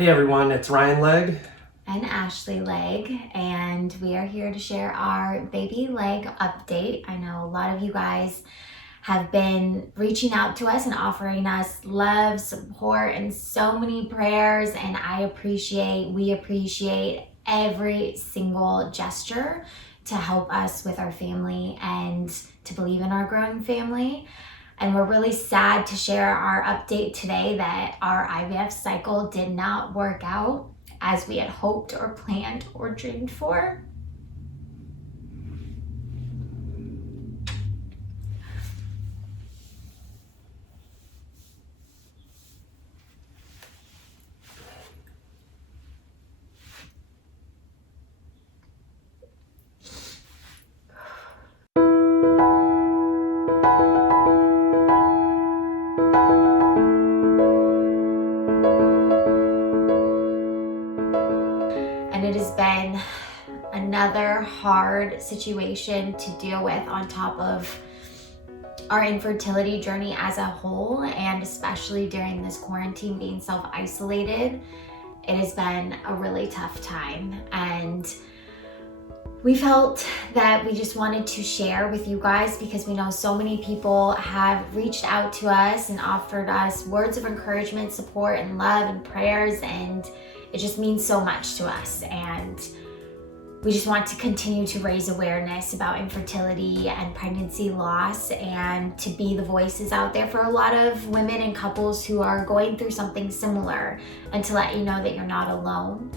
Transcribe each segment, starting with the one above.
Hey everyone, it's Ryan Legg and Ashley Legg, and we are here to share our baby Legg update. I know a lot of you guys have been reaching out to us and offering us love, support, and so many prayers, and we appreciate every single gesture to help us with our family and to believe in our growing family. And we're really sad to share our update today that our IVF cycle did not work out as we had hoped or planned or dreamed for. And it has been another hard situation to deal with on top of our infertility journey as a whole, and especially during this quarantine being self-isolated. It has been a really tough time, and we felt that we just wanted to share with you guys because we know so many people have reached out to us and offered us words of encouragement, support, and love and prayers, and it just means so much to us. And we just want to continue to raise awareness about infertility and pregnancy loss, and to be the voices out there for a lot of women and couples who are going through something similar, and to let you know that you're not alone.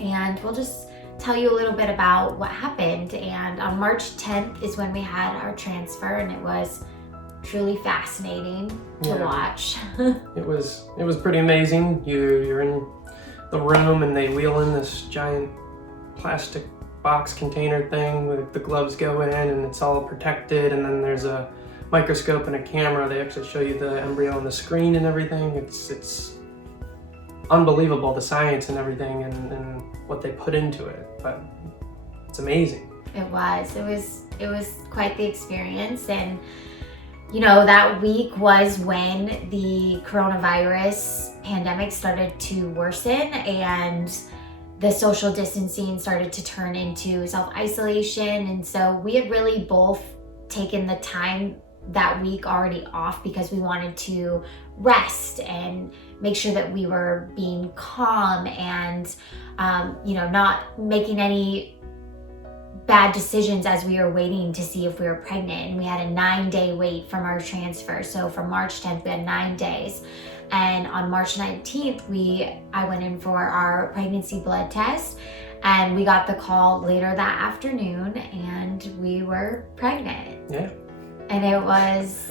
And we'll just tell you a little bit about what happened. And on March 10th is when we had our transfer, and it was truly fascinating to watch. It was pretty amazing. You're in the room and they wheel in this giant plastic box container thing with the gloves go in, and it's all protected, and then there's a microscope and a camera. They actually show you the embryo on the screen and everything. It's unbelievable, the science and everything and what they put into it, but it's amazing. It was quite the experience. And you know, that week was when the coronavirus pandemic started to worsen, and the social distancing started to turn into self-isolation. And so we had really both taken the time that week already off because we wanted to rest and make sure that we were being calm and not making any bad decisions as we were waiting to see if we were pregnant. And we had a 9-day wait from our transfer. So from March 10th, we had 9 days. And on March 19th, I went in for our pregnancy blood test, and we got the call later that afternoon, and we were pregnant. Yeah. And it was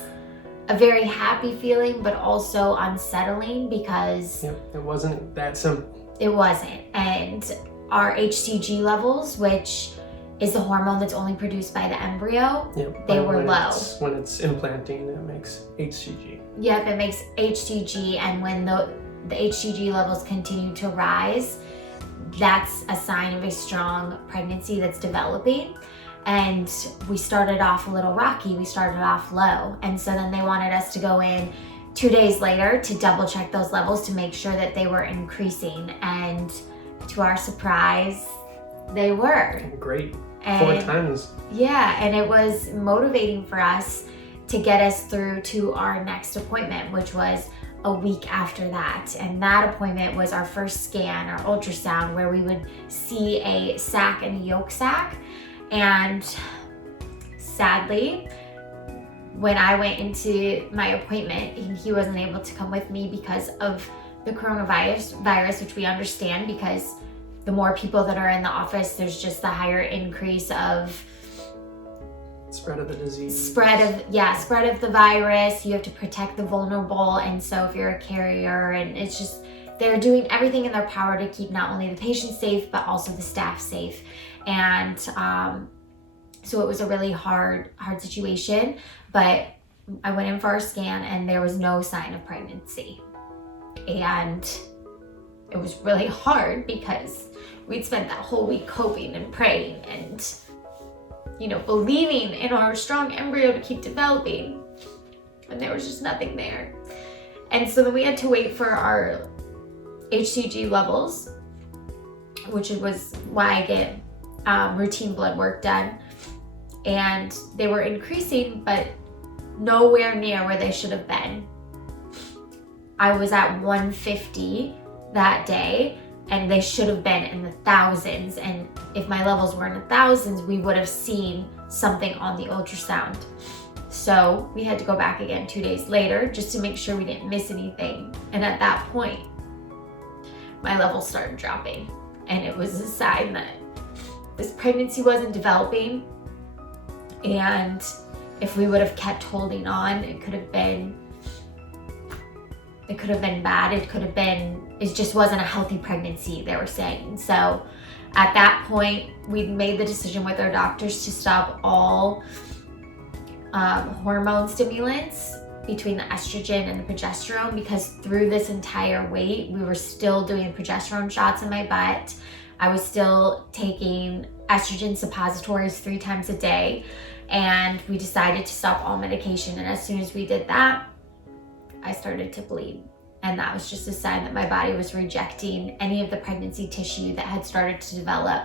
a very happy feeling, but also unsettling because it wasn't that simple. It wasn't. And our HCG levels, which is the hormone that's only produced by the embryo, they were low. When it's implanting, it makes HCG. Yep, it makes HCG, and when the HCG levels continue to rise, that's a sign of a strong pregnancy that's developing. And we started off a little rocky, we started off low, and so then they wanted us to go in 2 days later to double check those levels to make sure that they were increasing, and to our surprise, they were. Great. And 4 times. Yeah, and it was motivating for us to get us through to our next appointment, which was a week after that. And that appointment was our first scan, our ultrasound, where we would see a sac and a yolk sac. And sadly, when I went into my appointment, he wasn't able to come with me because of the coronavirus, which we understand, because the more people that are in the office, there's just the higher increase of spread of the disease. Spread of the virus. You have to protect the vulnerable, and so if you're a carrier, and it's just, they're doing everything in their power to keep not only the patient safe, but also the staff safe. And so it was a really hard situation, but I went in for our scan and there was no sign of pregnancy. And it was really hard because we'd spent that whole week hoping and praying and, believing in our strong embryo to keep developing. And there was just nothing there. And so then we had to wait for our HCG levels, which was why I get routine blood work done. And they were increasing, but nowhere near where they should have been. I was at 150 that day, and they should have been in the thousands. And if my levels were in the thousands, we would have seen something on the ultrasound. So we had to go back again 2 days later just to make sure we didn't miss anything. And at that point, my levels started dropping. And it was a sign that this pregnancy wasn't developing. And if we would have kept holding on, it could have been bad. It just wasn't a healthy pregnancy, they were saying. So at that point, we made the decision with our doctors to stop all hormone stimulants between the estrogen and the progesterone, because through this entire wait, we were still doing progesterone shots in my butt. I was still taking estrogen suppositories 3 times a day, and we decided to stop all medication. And as soon as we did that, I started to bleed. And that was just a sign that my body was rejecting any of the pregnancy tissue that had started to develop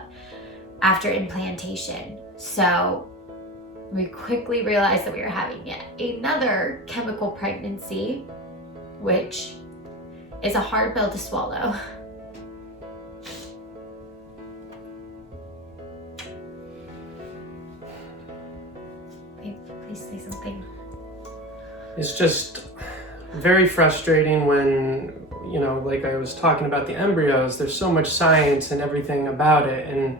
after implantation. So we quickly realized that we were having yet another chemical pregnancy, which is a hard pill to swallow. Babe, please say something. It's just very frustrating when, like I was talking about the embryos, there's so much science and everything about it, and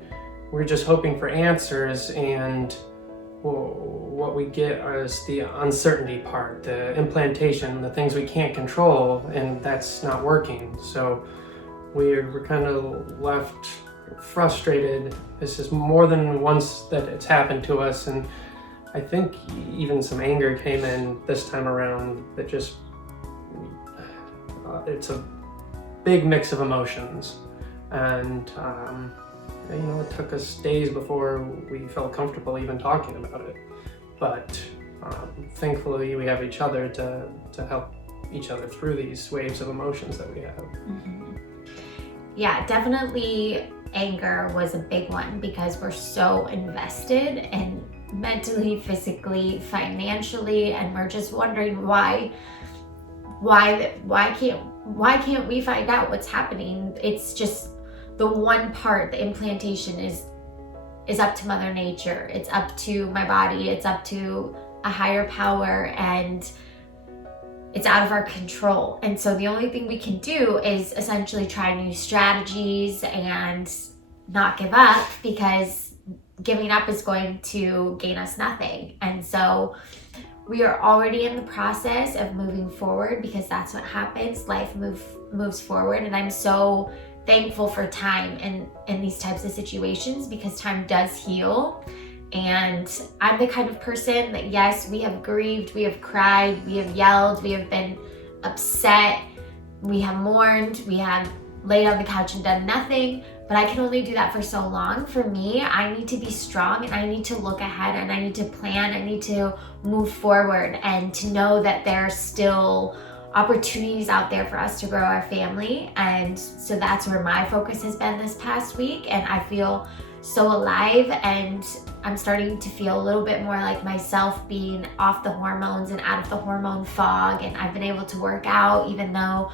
we're just hoping for answers, and what we get is the uncertainty part, the implantation, the things we can't control, and that's not working. So we're kind of left frustrated. This is more than once that it's happened to us, and I think even some anger came in this time around that just, it's a big mix of emotions. And it took us days before we felt comfortable even talking about it. But thankfully we have each other to help each other through these waves of emotions that we have. Mm-hmm. Yeah, definitely anger was a big one, because we're so invested and mentally, physically, financially, and we're just wondering why can't we find out what's happening? It's just the one part, the implantation is up to Mother Nature. It's up to my body. It's up to a higher power, and it's out of our control. And so the only thing we can do is essentially try new strategies and not give up, because giving up is going to gain us nothing. And so we are already in the process of moving forward, because that's what happens. Life moves forward, and I'm so thankful for time in these types of situations, because time does heal. And I'm the kind of person that, yes, we have grieved, we have cried, we have yelled, we have been upset, we have mourned, we have laid on the couch and done nothing, but I can only do that for so long. For me, I need to be strong, and I need to look ahead, and I need to plan, I need to move forward, and to know that there are still opportunities out there for us to grow our family. And so that's where my focus has been this past week, and I feel so alive, and I'm starting to feel a little bit more like myself, being off the hormones and out of the hormone fog. And I've been able to work out, even though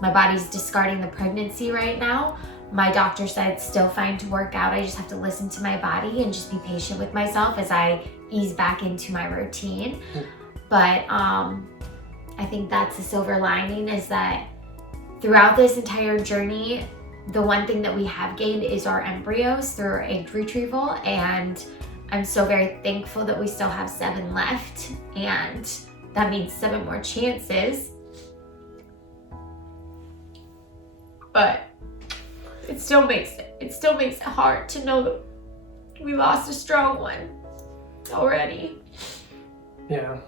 my body's discarding the pregnancy right now. My doctor said it's still fine to work out. I just have to listen to my body and just be patient with myself as I ease back into my routine. But I think that's the silver lining, is that throughout this entire journey, the one thing that we have gained is our embryos through our egg retrieval. And I'm so very thankful that we still have 7 left, and that means 7 more chances. But it still makes it hard to know that we lost a strong one already. Yeah,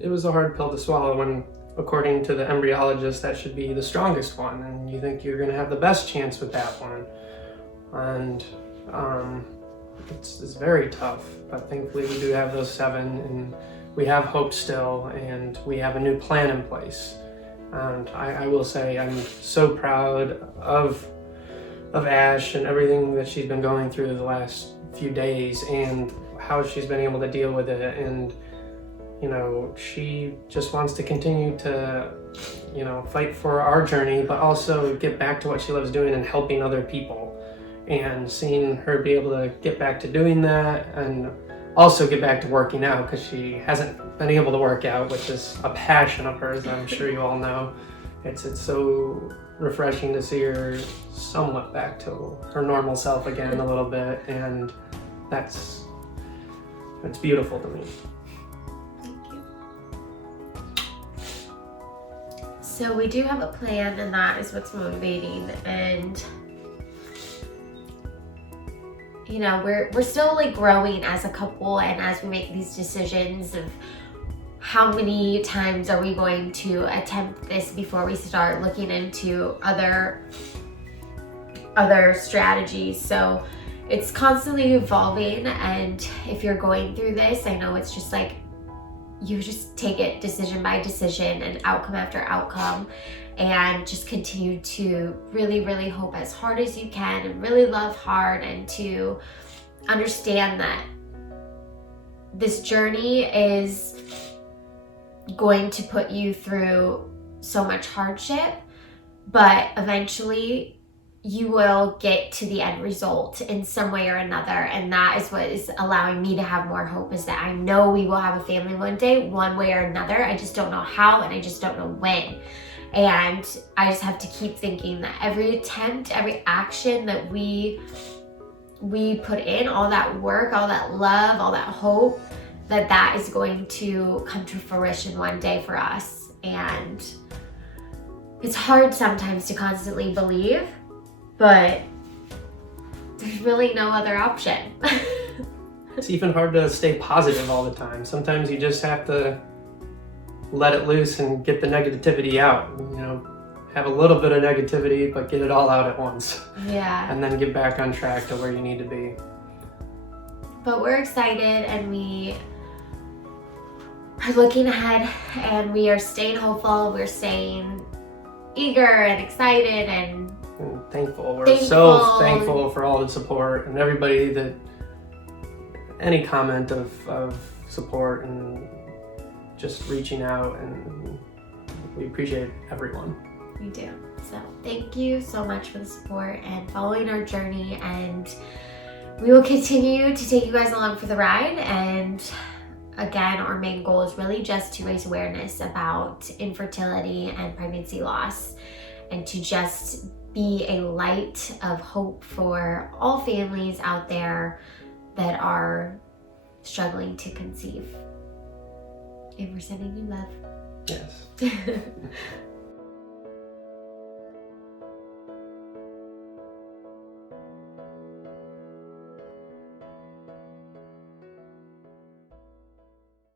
it was a hard pill to swallow when, according to the embryologist, that should be the strongest one, and you think you're gonna have the best chance with that one. And it's very tough, but thankfully we do have those 7, and we have hope still, and we have a new plan in place. And I will say I'm so proud of Ash and everything that she's been going through the last few days and how she's been able to deal with it. And you know, she just wants to continue to, you know, fight for our journey, but also get back to what she loves doing and helping other people. And seeing her be able to get back to doing that and also get back to working out, because she hasn't been able to work out, which is a passion of hers, I'm sure you all know. It's so refreshing to see her somewhat back to her normal self again a little bit, and it's beautiful to me. So we do have a plan, and that is what's motivating. And you know, we're still like growing as a couple, and as we make these decisions of how many times are we going to attempt this before we start looking into other strategies. So it's constantly evolving, and if you're going through this, I know it's just like you just take it decision by decision and outcome after outcome, and just continue to really, really hope as hard as you can and really love hard, and to understand that this journey is going to put you through so much hardship, but eventually you will get to the end result in some way or another. And that is what is allowing me to have more hope, is that I know we will have a family one day, one way or another. I just don't know how, and I just don't know when. And I just have to keep thinking that every attempt, every action that we put in, all that work, all that love, all that hope, that is going to come to fruition one day for us. And it's hard sometimes to constantly believe, but there's really no other option. It's even hard to stay positive all the time. Sometimes you just have to let it loose and get the negativity out. You know, have a little bit of negativity, but get it all out at once. Yeah. And then get back on track to where you need to be. But we're excited, and we are looking ahead, and we are staying hopeful. We're staying eager and excited and thankful. We're so thankful for all the support and everybody that, any comment of support and just reaching out, and we appreciate everyone. We do. So thank you so much for the support and following our journey, and we will continue to take you guys along for the ride. And again, our main goal is really just to raise awareness about infertility and pregnancy loss, and to just be a light of hope for all families out there that are struggling to conceive. And we're sending you love. Yes.